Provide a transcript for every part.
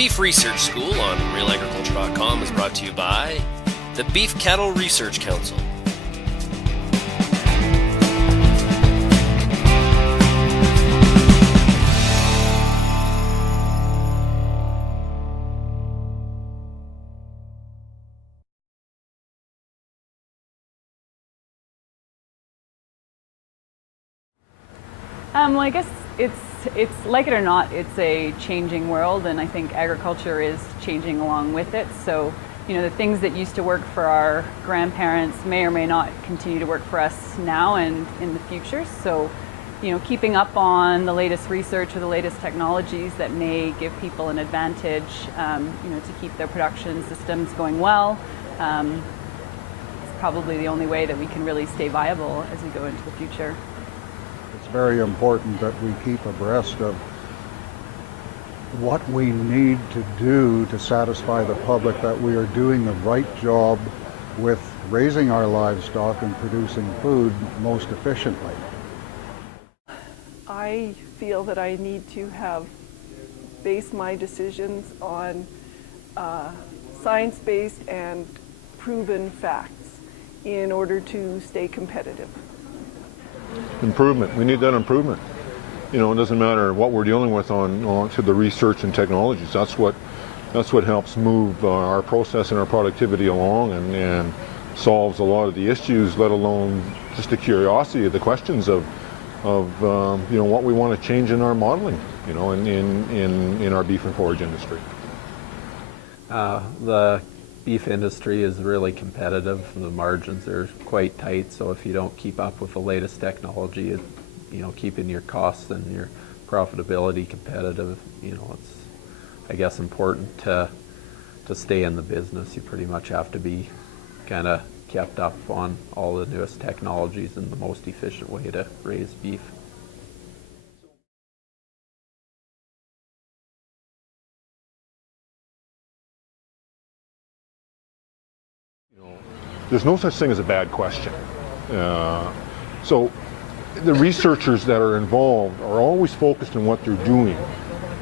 Beef Research School on RealAgriculture.com is brought to you by the Beef Cattle Research Council. Well, I guess it's like it or not, it's a changing world, and I think agriculture is changing along with it. So, the things that used to work for our grandparents may or may not continue to work for us now and in the future. So, keeping up on the latest research or the latest technologies that may give people an advantage, to keep their production systems going well, it's probably the only way that we can really stay viable as we go into the future. It's very important that we keep abreast of what we need to do to satisfy the public that we are doing the right job with raising our livestock and producing food most efficiently. I feel that I need to have based my decisions on science-based and proven facts in order to stay competitive. Improvement. We need that improvement. It doesn't matter what we're dealing with on to the research and technologies. That's what helps move our process and our productivity along and solves a lot of the issues, let alone just the curiosity of the questions of what we want to change in our modeling, in our beef and forage industry. The beef industry is really competitive. The margins are quite tight, so if you don't keep up with the latest technology, keeping your costs and your profitability competitive, it's, I guess, important to stay in the business. You pretty much have to be kind of kept up on all the newest technologies and the most efficient way to raise beef. There's no such thing as a bad question. So the researchers that are involved are always focused on what they're doing,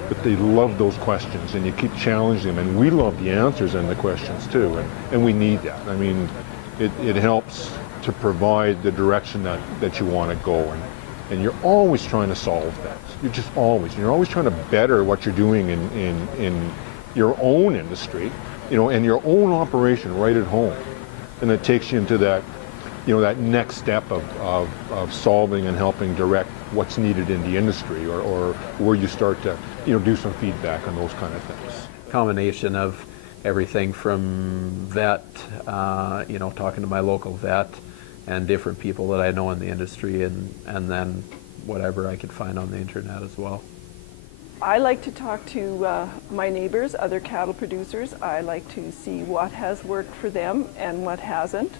but they love those questions, and you keep challenging them, and we love the answers and the questions too, and we need that. I mean, it helps to provide the direction that you want to go, and you're always trying to solve things. You're always trying to better what you're doing in your own industry, and your own operation right at home. And it takes you into that, that next step of solving and helping direct what's needed in the industry, or where you start to, do some feedback on those kind of things. Combination of everything from vet, talking to my local vet, and different people that I know in the industry, and then whatever I could find on the internet as well. I like to talk to my neighbors, other cattle producers. I like to see what has worked for them and what hasn't.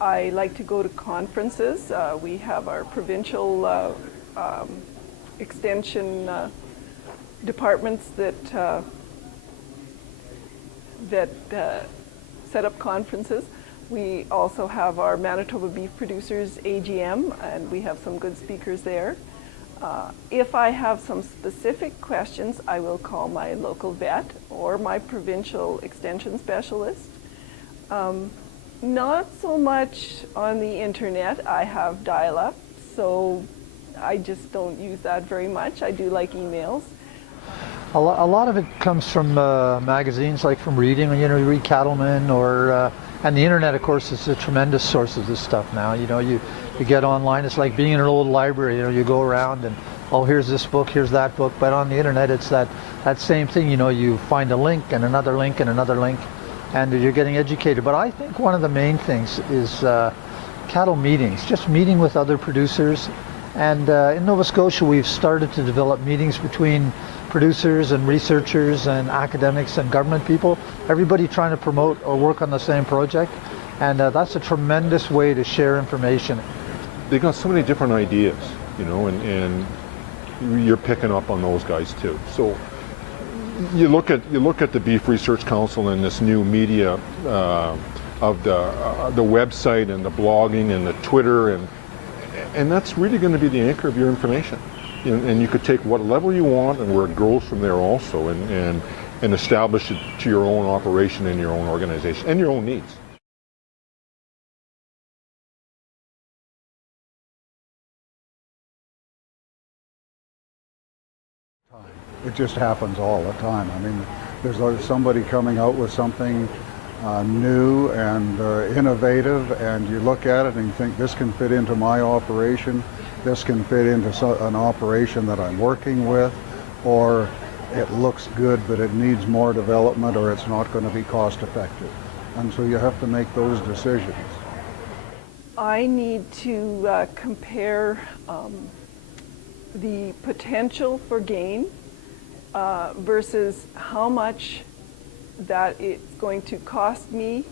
I like to go to conferences. We have our provincial extension departments that set up conferences. We also have our Manitoba Beef Producers AGM, and we have some good speakers there. If I have some specific questions, I will call my local vet or my provincial extension specialist. Not so much on the internet. I have dial-up, so I just don't use that very much. I do like emails. A lot of it comes from magazines, like from reading, you read Cattleman, or and the internet, of course, is a tremendous source of this stuff now. You get online, it's like being in an old library. You go around and, oh, here's this book, here's that book, but on the internet it's that same thing. You find a link and another link and another link, and you're getting educated. But I think one of the main things is cattle meetings, just meeting with other producers. And in Nova Scotia, we've started to develop meetings between producers and researchers and academics and government people, everybody trying to promote or work on the same project. And that's a tremendous way to share information. They've got so many different ideas, and you're picking up on those guys too. So you look at the Beef Research Council and this new media of the website and the blogging and the Twitter, and that's really going to be the anchor of your information. and you could take what level you want and where it grows from there also, and establish it to your own operation and your own organization and your own needs. It just happens all the time. I mean, there's always somebody coming out with something new and innovative, and you look at it and you think, this can fit into my operation, this can fit into an operation that I'm working with, or it looks good but it needs more development, or it's not going to be cost effective. And so you have to make those decisions. I need to compare the potential for gain versus how much that it's going to cost me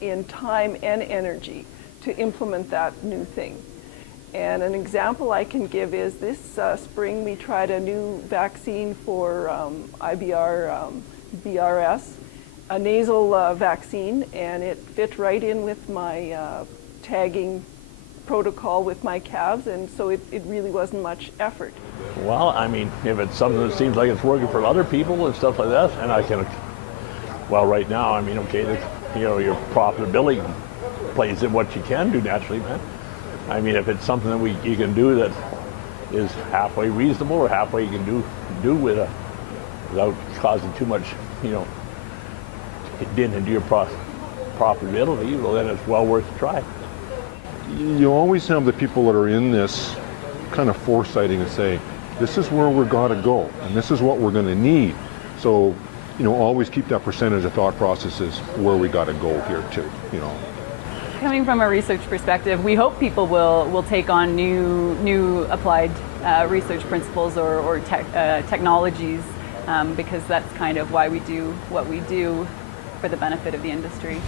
in time and energy to implement that new thing. And an example I can give is this spring we tried a new vaccine for BRS, a nasal vaccine, and it fit right in with my tagging protocol with my calves, and so it really wasn't much effort. Well, I mean, if it's something that seems like it's working for other people and stuff like that, and I can, well, right now, I mean, okay, your profitability plays in what you can do naturally, man. I mean, if it's something that you can do that is halfway reasonable or halfway you can do without causing too much, dent into your profitability, well, then it's well worth a try. You always have the people that are in this kind of foresighting and say, this is where we're got to go, and this is what we're going to need. So, always keep that percentage of thought processes where we got to go here too, Coming from a research perspective, we hope people will take on new applied research principles or technologies, because that's kind of why we do what we do, for the benefit of the industry.